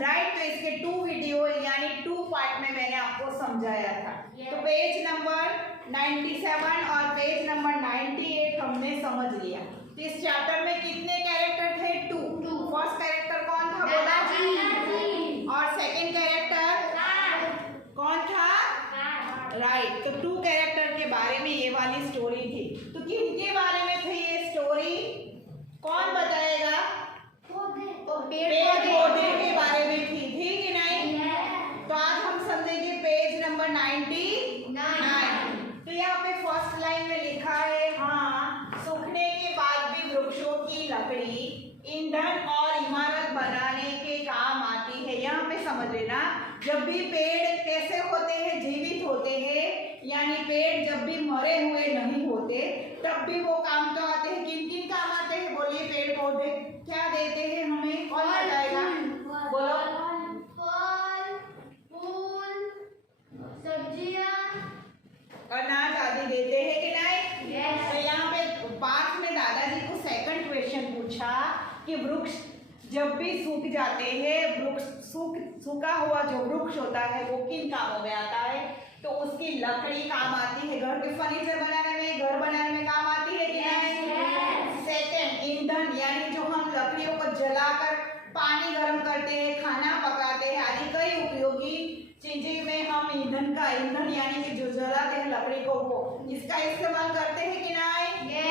Right. तो इसके 2 video यानी 2 पार्ट में मैंने आपको समझाया था। तो पेज नंबर 97 और पेज नंबर 98 हमने समझ लिया। तो इस चैप्टर में कितने कैरेक्टर थे? 2। फर्स्ट कैरेक्टर कौन था? बोला जी। और सेकंड कैरेक्टर कौन था? राइट। तो 2 कैरेक्टर के बारे में ये वाली स्टोरी थी। तो किनके बारे में थी ये स्टोरी? कौन बताएगा? पेड़ पौधे के बारे में थी कि नहीं? तो आज हम समझेंगे पेज नंबर 99। तो यहाँ पे फर्स्ट लाइन में लिखा है, हाँ, सूखने के बाद भी वृक्षों की लकड़ी ईंधन और इमारत बनाने के काम आती है। यहाँ पे समझ लेना, जब भी पेड़ कैसे होते हैं? जीवित होते हैं, यानी पेड़ जब भी मरे हुए नहीं होते तब भी वो काम तो आते हैं। किन किन काम आते हैं? बोलिए। पेड़ पौधे क्या देते हैं हमें? कौन बताएगा? बोलो। फल, फूल, सब्जियां, अनाज आदि देते हैं कि नहीं? तो यहाँ पे पाठ में दादाजी को सेकंड क्वेश्चन पूछा कि वृक्ष जब भी सूख जाते हैं, वृक्ष सूखा हुआ जो वृक्ष होता है वो किन कामों में आता है? तो उसकी लकड़ी काम आती है, घर के फर्नीचर बनाने में, घर बनाने में काम आती है कि नहीं? सेकंड, ईंधन, यानी जो हम लकड़ियों को जलाकर पानी गर्म करते हैं, खाना पकाते हैं, आदि कई उपयोगी चीजें में हम ईंधन यानी कि जो जलाते हैं लकड़ी को, वो इसका इस्तेमाल करते हैं कि नहीं?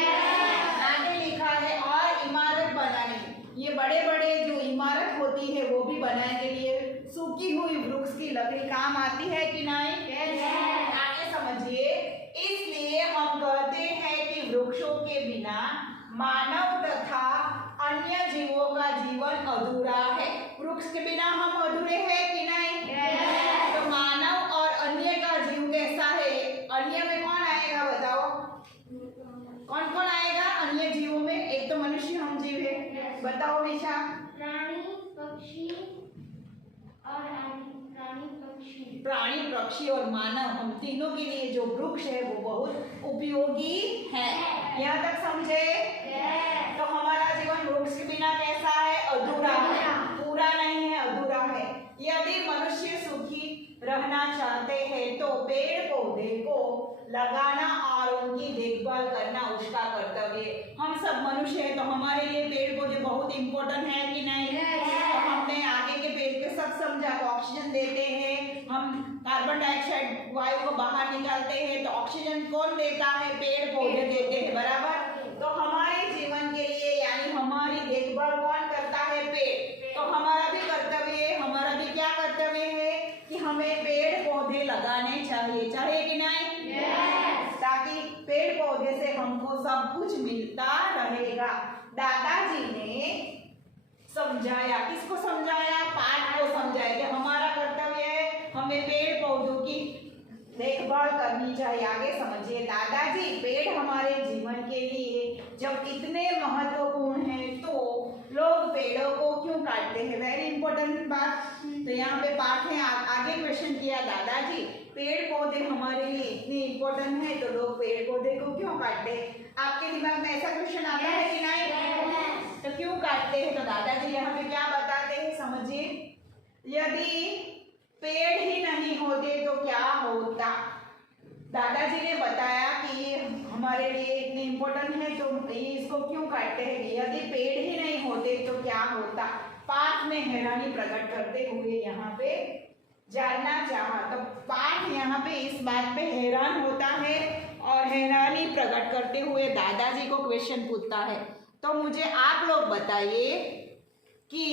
आगे लिखा है, और इमारत बनाने, ये बड़े बड़े जो इमारत होती है वो भी बनाने के लिए सूखी हुई वृक्ष की लकड़ी काम आती है कि नहीं? आगे समझिए। इसलिए हम कहते हैं कि वृक्षों के बिना मानव तथा अन्य जीवों का जीवन अधूरा है। वृक्ष के बिना हम अधूरे हैं कि नहीं? तो मानव और अन्य का जीव कैसा है? अन्य में कौन आएगा बताओ? कौन कौन आएगा अन्य जीवों में? एक तो मनुष्य हम जीव है, बताओ निशा। प्राणी, पक्षी प्राणी, पक्षी और मानव, हम तीनों के लिए जो वृक्ष है वो बहुत उपयोगी है। यहाँ तक समझे? तो हमारा जीवन वृक्ष के बिना कैसा है? अधूरा है, पूरा नहीं है, अधूरा है। यदि मनुष्य सुखी रहना चाहते हैं तो पेड़ पौधे को लगाना और उनकी देखभाल करना उसका कर्तव्य। हम सब मनुष्य हैं तो हमारे लिए पेड़ पौधे बहुत इंपॉर्टेंट है कि नहीं? तो हमने आगे के पेज पे सब समझा। तो ऑक्सीजन देते हैं, हम कार्बन डाइऑक्साइड वायु को बाहर निकालते हैं, तो ऑक्सीजन कौन देता है? पेड़ पौधे देते हैं, बराबर। तो हमारे जीवन के लिए यानी हमारी देखभाल कौन करता है? पेड़। तो हमारा भी कर्तव्य है, हमारा भी क्या कर्तव्य है कि हमें पेड़ पौधे लगाने चाहिए कि नहीं? ताकि पेड़ पौधे से हमको सब कुछ मिलता रहेगा। दादाजी ने समझाया, किसको समझाया? पाठ को समझाया कि हमारा कर्तव्य है, हमें पेड़ पौधों की देखभाल करनी चाहिए। आगे समझिए। दादाजी, पेड़ हमारे जीवन के लिए जब इतने महत्वपूर्ण हैं तो लोग पेड़ों को क्यों काटते हैं? वेरी इंपॉर्टेंट बात। तो यहाँ पे पाठ है, आगे क्वेश्चन किया दादाजी, पेड़ पौधे हमारे लिए इतने इंपॉर्टेंट है तो लोग पेड़ पौधे को क्यों काटते हैं? आपके दिमाग में ऐसा क्वेश्चन आता है कि नहीं? तो क्यों काटते हैं? तो दादाजी यहाँ पे क्या बताते हैं, समझिए। यदि पेड़ ही नहीं होते तो क्या होता? दादाजी ने बताया कि ये हमारे लिए इतने इम्पोर्टेंट है तो ये इसको क्यों काटते हैं। यदि पेड़ ही नहीं होते तो क्या होता? पाठ में हैरानी प्रकट करते हुए यहाँ पे जानना चाहा। तो पाठ यहाँ पे इस बात पे हैरान होता है और हैरानी प्रकट करते हुए दादाजी को क्वेश्चन पूछता है। तो मुझे आप लोग बताइए कि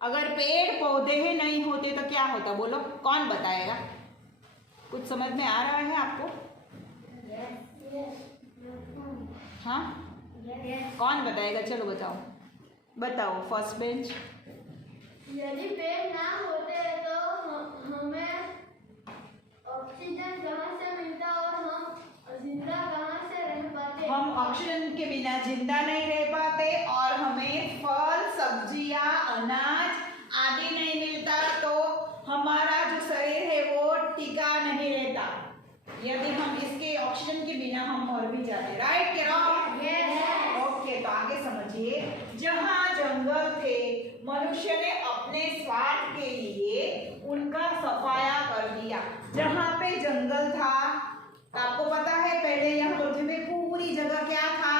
अगर पेड़ पौधे ही नहीं होते तो क्या होता? बोलो, कौन बताएगा? कुछ समझ में आ रहा है आपको? हाँ, कौन बताएगा? चलो बताओ फर्स्ट बेंच। यदि पेड़ ना होते तो हमें ऑक्सीजन कहाँ से मिलता और हम जिंदा कहाँ से रह पाते? हम ऑक्सीजन के बिना जिंदा नहीं रह पाते और हमें फल, सब्जियां, अनाज आदि नहीं मिलता तो हमारा जो शरीर है वो टिका नहीं रहता। यदि हम इसके ऑक्सीजन के बिना हम मर भी जाते। राइट क्या? ओके, तो आगे समझिए। जहाँ जंगल थे मनुष्य ने अपने स्वार्थ के लिए उनका सफाया कर दिया। जहाँ पे जंगल था, आपको पता है पहले यहाँ पृथ्वी में पूरी जगह क्या था?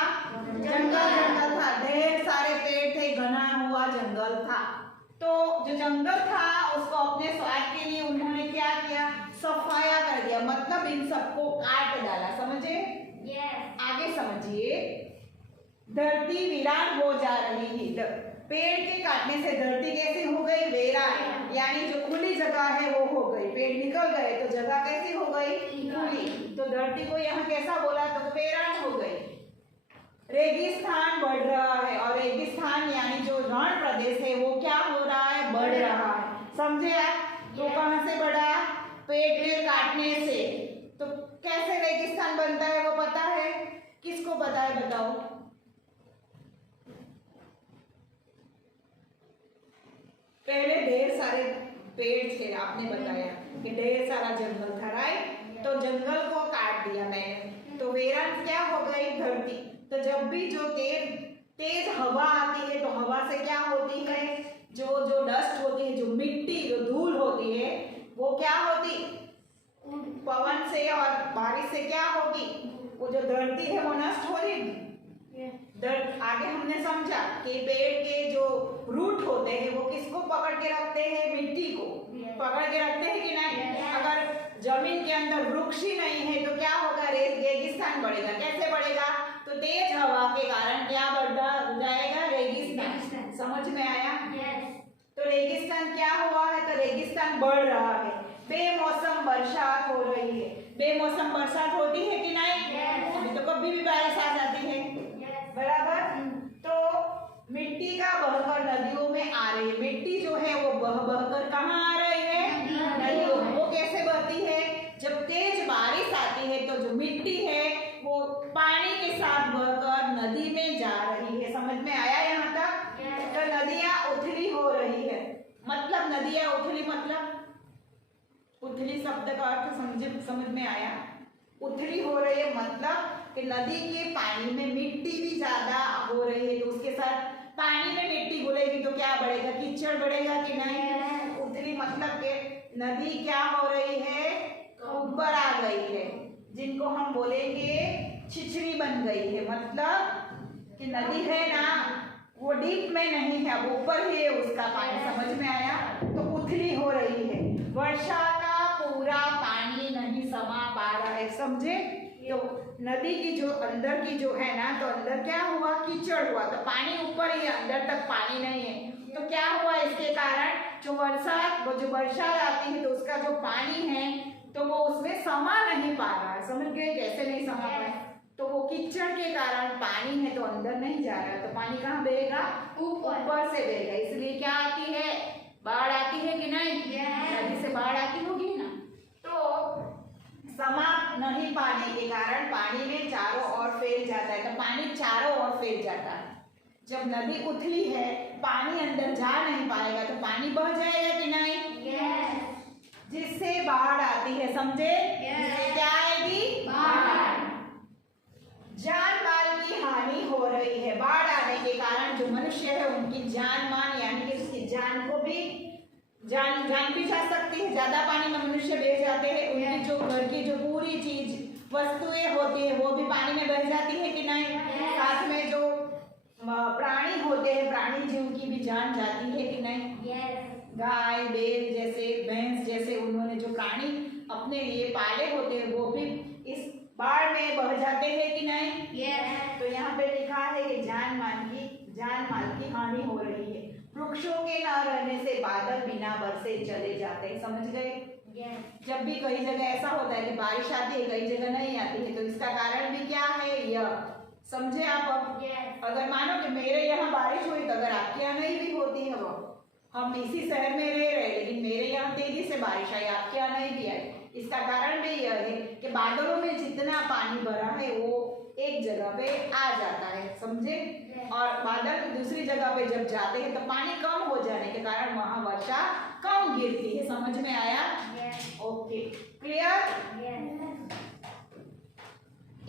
जंगल जंगल था, ढेर सारे पेड़ थे, घना हुआ जंगल था। तो जो जंगल था उसको अपने स्वार्थ के लिए उन्होंने क्या किया? सफाया कर दिया, मतलब इन सबको काट डाला। समझे? आगे समझिए। धरती वीरान हो जा रही है। पेड़ के काटने से धरती कैसी हो गई? वीरान, यानी जो खुली जगह है वो हो गई। पेड़ निकल गए तो जगह कैसी हो गई? खुली। तो धरती को यहाँ कैसा बोला? तो वीरान हो गई। रेगिस्तान बढ़ रहा है, और रेगिस्तान यानी जो रण प्रदेश है वो क्या हो रहा है? बढ़ रहा है। समझे आप? तो कहाँ से बढ़ा? पेड़ के काटने से। तो कैसे रेगिस्तान बनता है वो पता है? किसको पता है बताओ? पहले ढेर सारे पेड़ थे, आपने बताया कि ढेर सारा जंगल था, राइट? तो जंगल को काट दिया मैंने, तो वीरान क्या हो गई? धरती। तो जब भी जो तेज हवा आती है तो हवा से क्या होती है? जो डस्ट होती है, जो मिट्टी, जो धूल होती है, वो क्या होती? पवन से और बारिश से क्या होगी? वो जो धरती है वो नष्ट हो रही। आगे हमने समझा कि पेड़ के जो रूट होते हैं वो किसको पकड़ के रखते हैं? मिट्टी को पकड़ के रखते हैं कि नहीं? अगर जमीन के अंदर वृक्ष ही नहीं है तो क्या होगा? रेगिस्तान बढ़ेगा। कैसे बढ़ेगा? तो तेज हवा के कारण क्या बढ़ता जाएगा? रेगिस्तान। समझ में आया? तो रेगिस्तान क्या हुआ है? तो रेगिस्तान बढ़ रहा है। बेमौसम बरसात हो रही है। बेमौसम बरसात होती है कि नहीं? अभी तो कभी भी बारिश आ जाती है, बराबर? तो मिट्टी का बहकर नदियों में आ रही है। मिट्टी जो है वो बहकर कहाँ आ रही है? नदियों में। वो कैसे बहती है? जब तेज बारिश आती है तो जो मिट्टी है वो पानी के साथ बहकर नदी में जा रही है। समझ में आया यहाँ तक? तो नदियाँ उथली हो रही है। मतलब नदियाँ उथली, मतलब उथली शब्द का अर्थ समझ में आया? उथली हो रही है मतलब कि नदी के पानी में मिट्टी भी ज्यादा हो रही है, तो उसके साथ पानी में मिट्टी घुलेगी तो क्या बढ़ेगा? कीचड़ बढ़ेगा कि नहीं? उथली मतलब के नदी क्या हो रही है? ऊपर आ गई है, जिनको हम बोलेंगे छिछरी बन गई है। मतलब कि नदी है ना, वो डीप में नहीं है, अब ऊपर ही है उसका पानी। समझ में आया? तो उथली हो रही है। वर्षा का पूरा पानी नहीं समा पा रहा है। समझे? तो नदी की जो अंदर की जो है ना, तो अंदर क्या हुआ? कीचड़ हुआ। तो पानी ऊपर ही, अंदर तक पानी नहीं है। तो क्या हुआ? इसके कारण जो वर्षा आती है तो उसका जो पानी है तो वो उसमें समा नहीं पा रहा है। समझ गए? कैसे नहीं समा पाए? तो वो कीचड़ के कारण पानी है तो अंदर नहीं जा रहा है, तो पानी कहाँ बहेगा? ऊपर से बहेगा। इसलिए क्या आती है? बाढ़ आती है कि नहीं? नदी से बाढ़ आती होगी ना। तो समा नहीं पाने के कारण पानी में चारों ओर फैल जाता है। तो पानी चारों ओर फैल जाता है। जब नदी उथली है, पानी अंदर जा नहीं पाएगा तो पानी बह जाएगा कि नहीं? जिससे बाढ़ आती है। समझे? जिससे क्या आएगी? बाढ़। जान माल की हानि हो रही है। बाढ़ आने के कारण जो मनुष्य है उनकी जान मान, यानी कि उसकी जान को भी जान भी जा सकती है। ज्यादा पानी में मनुष्य बह जाते हैं, उनकी जो घर की जो पूरी चीज वस्तुएं होती है वो भी पानी में बह जाती है कि नहीं? साथ में जो प्राणी होते हैं, प्राणी जीव की भी जान जाती है कि नहीं? गाय, बैल जैसे, भैंस जैसे उन्होंने जो प्राणी अपने लिए पाले होते हैं वो भी इस बाढ़ में बह जाते हैं कि नहीं? तो यहाँ पे लिखा है कि जान माल की हानि हो रही है। वृक्षों के न रहने से बादल बिना बरसे चले जाते हैं। समझ गए? जब भी कई जगह ऐसा होता है कि बारिश आती है, कई जगह नहीं आती है, तो इसका कारण भी क्या है? यह समझे आप? अब अगर मानो कि मेरे यहाँ बारिश हुई तो अगर आपके यहाँ नहीं भी होती है, वो हम इसी शहर में रह रहे लेकिन मेरे यहाँ तेजी से बारिश आई, आपके यहाँ नहीं भी आई, इसका कारण भी यह है कि बादलों में जितना पानी भरा है वो एक जगह पे आ जाता है। समझे? और बादल दूसरी जगह पे जब जाते हैं तो पानी कम हो जाने के कारण वहां वर्षा कम गिरती है। समझ में आया? Okay, clear?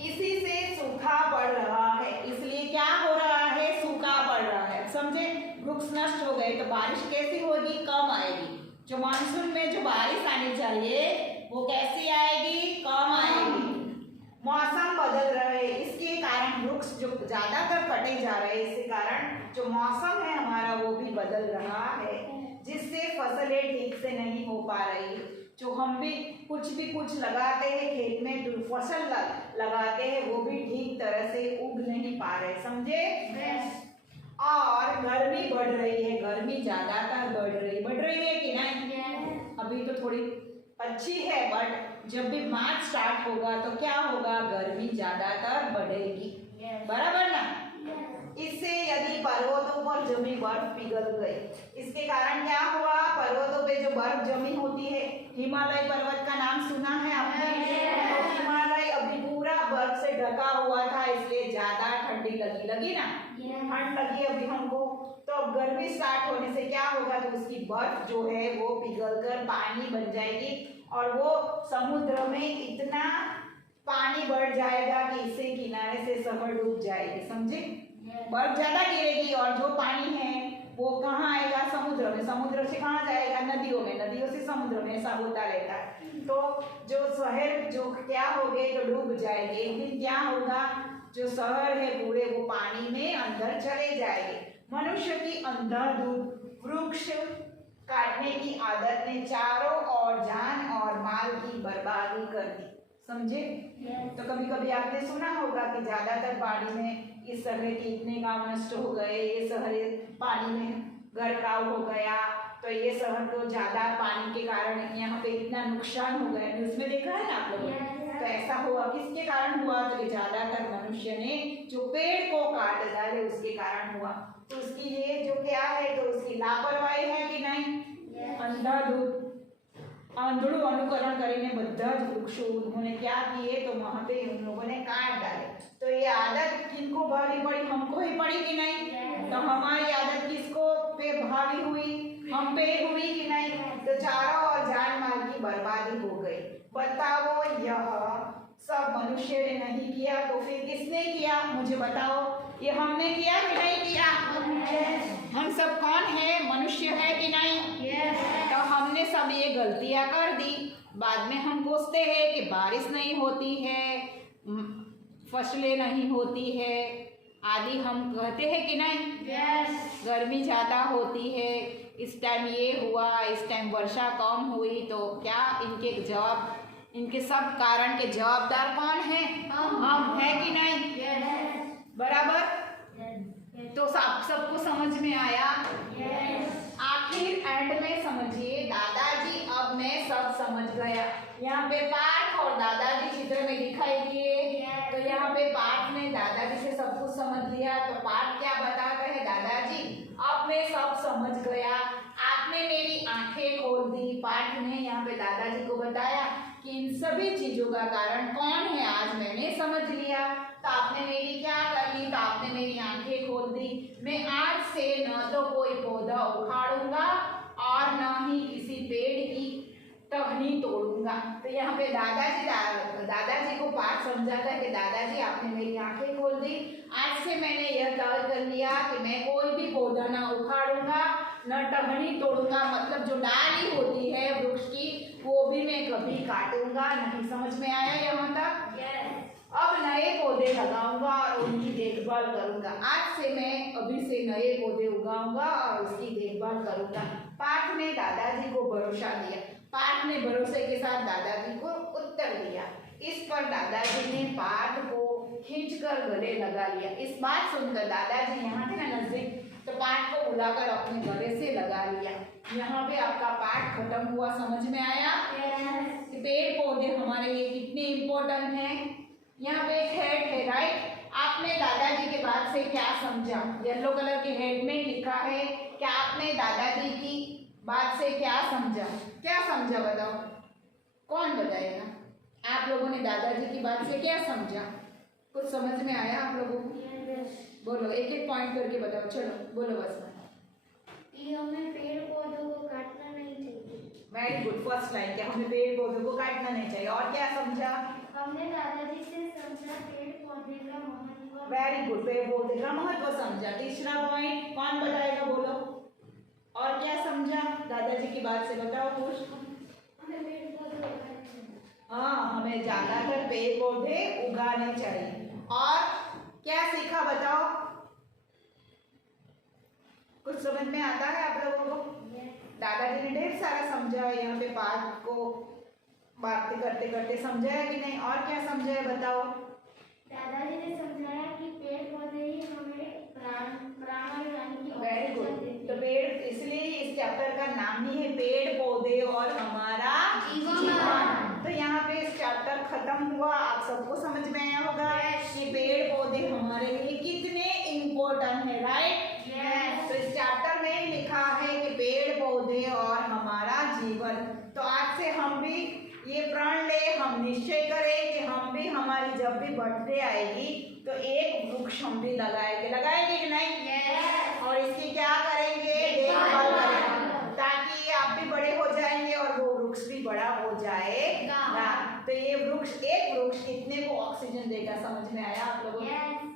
इसी से सूखा पड़ रहा है। इसलिए क्या हो रहा है? सूखा पड़ रहा है। समझे? वृक्ष नष्ट हो गए तो बारिश कैसी होगी? कम आएगी। जो मानसून में जो बारिश आनी चाहिए वो कैसी आएगी? कम आएगी। मौसम बदल रहे, इसके कारण वृक्ष जो ज्यादातर कटे जा रहे हैं, इसके कारण जो मौसम है हमारा वो भी बदल रहा है, जिससे फसलें ठीक से नहीं हो पा रही। जो हम भी कुछ लगाते हैं खेत में, जो फसल लगाते हैं वो भी ठीक तरह से उग नहीं पा रहे, समझे? और गर्मी बढ़ रही है, गर्मी ज्यादातर बढ़ रही है कि नहीं? अभी तो थोड़ी अच्छी है, बट जब भी मार्च स्टार्ट होगा तो क्या होगा? गर्मी ज्यादातर बढ़ेगी, बराबर ना? इससे यदि पर्वतों पर जमी बर्फ पिघल गई, इसके कारण क्या हुआ? पर्वतों पे जो बर्फ जमी होती है, हिमालय पर्वत का नाम सुना है आपने? तो हिमालय अभी पूरा बर्फ से ढका हुआ था, इसलिए ज्यादा ठंडी लगी ना, ठंड लगी अभी हमको। तो अब गर्मी स्टार्ट होने से क्या होगा? तो उसकी बर्फ जो है वो पिघलकर पानी बन जाएगी और वो समुद्र में इतना पानी बढ़ जाएगा कि इससे किनारे से शहर डूब जाएगी, समझे? बर्फ ज्यादा गिरेगी और जो पानी है वो कहाँ आएगा? समुद्र में। समुद्र से कहाँ जाएगा? नदियों में। नदियों से समुद्र में, ऐसा होता रहता है। तो जो शहर जो क्या हो गए? जो डूब जाएंगे। एक दिन क्या होगा? जो शहर है पूरे वो पानी में अंदर चले जाएंगे। मनुष्य की अंधाधुंध वृक्ष काटने की आदत ने चारों ओर जान और माल की बर्बादी कर दी, समझे? तो कभी कभी आपने सुना होगा कि ज्यादातर पानी में इस शहर के इतने गांव नष्ट हो गए, ये शहर पानी में गरकाव हो गया, तो ये शहर को ज्यादा पानी के कारण यहाँ पे इतना नुकसान हो गया। न्यूज़ में देखा है ना आप लोगों ने? तो ऐसा हुआ, किसके कारण हुआ? तो ज्यादातर मनुष्य ने जो पेड़ को काट डाले उसके कारण हुआ। तो उसकी ये जो क्या है? तो उसकी लापरवाही है कि नहीं? अंधाधुंध आंधळू अनुकरण કરીને બધા જ વૃક્ષો उन्होंने क्या किए? तो वहां पे उन लोगों ने काट डाले। तो ये आदत किनको भारी पड़ी? हमको ही पड़ी कि नहीं? तो हमारी आदत किसको पे भारी हुई? हम पे हुई कि नहीं? तो चारों ओर जान माल की बर्बादी हो गई। बताओ, यह सब मनुष्य ने नहीं किया तो फिर किसने किया? मुझे बताओ, ये हमने किया कि नहीं किया? हम सब कौन है? मनुष्य है कि नहीं? तो हमने सब ये गलतियां कर दी। बाद में हम कोसते हैं कि बारिश नहीं होती है, फसलें नहीं होती है आदि, हम कहते हैं कि नहीं? गर्मी ज्यादा होती है, इस टाइम ये हुआ, इस टाइम वर्षा कम हुई, तो क्या इनके सब कारण के जवाबदार कौन है? हम है कि नहीं? बराबर? तो सबको समझ में आया? आखिर एंड में समझिए, दादाजी अब मैं सब समझ गया। यहाँ पे पार्थ और दादाजी चित्र में दिखाई दिए। तो यहाँ पे पार्थ ने दादाजी से सब कुछ समझ लिया। तो पार्थ क्या बताते हैं? दादाजी अब मैं सब समझ गया, आपने मेरी आंखें खोल दी। पार्थ ने यहाँ पे दादाजी को बताया कि इन सभी चीजों का कारण कौन है, आज मैंने समझ लिया। तो आपने मेरी क्या कर ली? तो आपने मेरी आंखें खोल दी। मैं आज से न तो कोई पौधा उखाड़ूंगा और न ही किसी पेड़ की टहनी तोड़ूंगा। तो यहाँ पे दादाजी को पाठ समझाता है कि दादाजी आपने मेरी आंखें खोल दी, आज से मैंने यह तय कर लिया कि मैं कोई भी पौधा ना उखाड़ूंगा न टहनी तोड़ूंगा। मतलब जो डाली होती है वृक्ष की वो भी मैं कभी काटूंगा नहीं। समझ में आया यहाँ तक? अब नए पौधे लगाऊंगा और उनकी देखभाल करूंगा। आज से मैं अभी से नए पौधे उगाऊंगा और उसकी देखभाल करूंगा। पार्थ ने दादाजी को भरोसा दिया। पार्थ ने भरोसे के साथ दादाजी को उत्तर दिया। इस पर दादाजी ने पार्थ को खींचकर गले लगा लिया। इस बात सुनकर दादाजी यहाँ थे ना नजदीक, तो पाठ को बुलाकर अपने गले से लगा लिया। यहाँ पे आपका पाठ खत्म हुआ। समझ में आया? पेड़ पौधे हमारे लिए कितने इम्पोर्टेंट हैं। यहाँ पे एक हेड है, राइट? आपने दादाजी के बात से क्या समझा? येलो कलर के हेड में लिखा है कि आपने दादाजी की बात से क्या समझा? क्या समझा बताओ, कौन बताएगा? आप लोगों ने दादाजी की बात से क्या समझा? कुछ समझ में आया आप लोगों को? बोलो, एक एक पॉइंट करके बताओ। चलो बोलो बस। हमें पेड़ पौधों को काटना नहीं चाहिए। वेरी गुड, फर्स्ट लाइन क्या? हमें पेड़ पौधों को काटना नहीं चाहिए। और क्या समझा? हमने दादाजी से समझा पेड़ पौधे का महत्व। वेरी गुड, पेड़ पौधे का महत्व समझा। तीसरा पॉइंट कौन बताएगा? बोलो। और क्या समझा दादाजी की बात से, बताओ कुछ। हमें पेड़ पौधे लगाने चाहिए। हाँ, हमें ज्यादातर पेड़ पौधे उगाने चाहिए। और क्या सीखा बताओ, कुछ समझ में आता है आप लोगों को? दादाजी ने ढेर सारा समझाया, यहाँ पे पाठ को बातें करते करते समझाया कि नहीं, और क्या समझाया बताओ। दादाजी ने समझाया कि पेड़ पौधे ही हमें प्राणवायु यानी कि वेरी गुड। ऑक्सीजन देते तो हैं। पेड़, इसलिए इस चैप्टर का नाम ही है पेड़ पौधे और हमारा जीवन। तो यहाँ पे इस चैप्टर खत्म हुआ। आप सबको समझ में आया होगा कि पेड़ पौधे हमारे लिए कितने इम्पोर्टेंट है, राइट? तो इस चैप्टर में ही लिखा है कि पेड़ पौधे और हमारा जीवन। तो आज से हम भी ये प्रण ले, हम निश्चय करें कि हम भी, हमारी जब भी बर्थडे आएगी तो एक वृक्ष हम भी लगाएंगे कि नहीं? और इसकी क्या करेंगे? देखभाल करेंगे, ताकि आप भी बड़े हो जाएंगे और वो वृक्ष भी बड़ा हो जाएगा। तो ये वृक्ष, एक वृक्ष कितने को ऑक्सीजन देगा, समझ में आया आप लोगों को?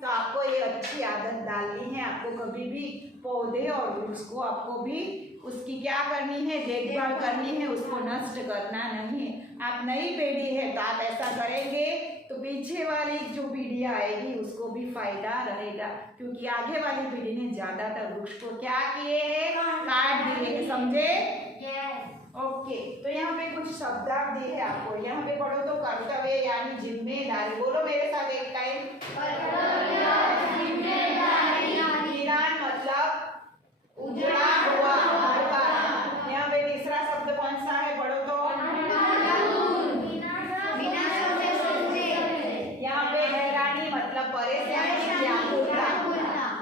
तो आपको ये अच्छी आदत डालनी है। आपको कभी भी पौधे और वृक्ष को आपको भी उसकी क्या करनी है? देखभाल करनी है, उसको नष्ट करना नहीं है। आप नई पीढ़ी है तो आप ऐसा करेंगे तो पीछे वाली जो पीढ़ी आएगी उसको भी फायदा रहेगा, क्योंकि आगे वाली पीढ़ी ने ज्यादातर वृक्ष को क्या किए हैं? काट दिए हैं, समझे? ओके। तो यहाँ पे कुछ शब्दार्थ दिए है आपको, यहाँ पे पढ़ो तो कर्तव्य यानी जिम्मेदारी, बोलो मेरे साथ एक टाइम। ईरान मतलब उजड़ा हुआ घर का। यहाँ पे तीसरा शब्द कौन सा है, पढ़ो तो। यहाँ पे हैरानी मतलब परेशानी, व्याकुलता।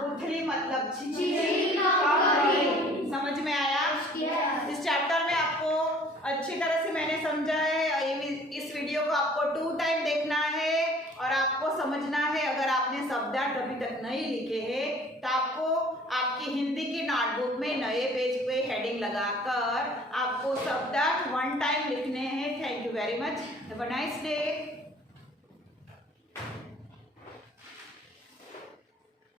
उथली मतलब समझ में आया? इस चैप्टर में आपको अच्छी तरह से मैंने समझा है। इस वीडियो को आपको 2 टाइम देखना है और आपको समझना है। अगर आपने शब्दार्थ अभी तक नहीं लिखे हैं तो आपको आपकी हिंदी की नोटबुक में नए पेज पे हेडिंग लगाकर आपको शब्दार्थ 1 टाइम लिखने हैं। Thank you very much. Have a nice day.